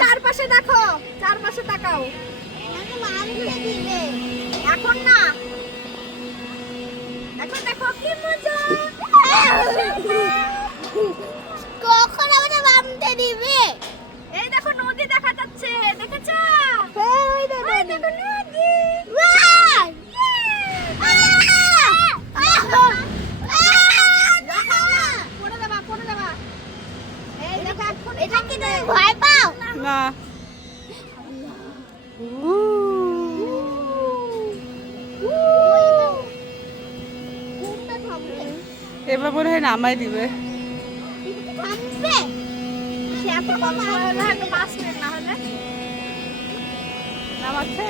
চারপাশে দেখো, চারপাশে তাকাও। এখন না, এখন দেখো কি মজা। কখন আমাদের নামতে দিবে? এই দেখো নদী দেখা যাচ্ছে, দেখেছো? ওই দেখো নদী। পড়ে দেবা, পড়ে দেবা। এই দেখো এখন এটা কি তুমি ভয় পাও? না ঘুমটা থামবে? এবার মনে হয় নামাই দিবে। থামবে? সে এত কম সময় হলে হয়তো 5 মিনিট না হলে নামাচ্ছে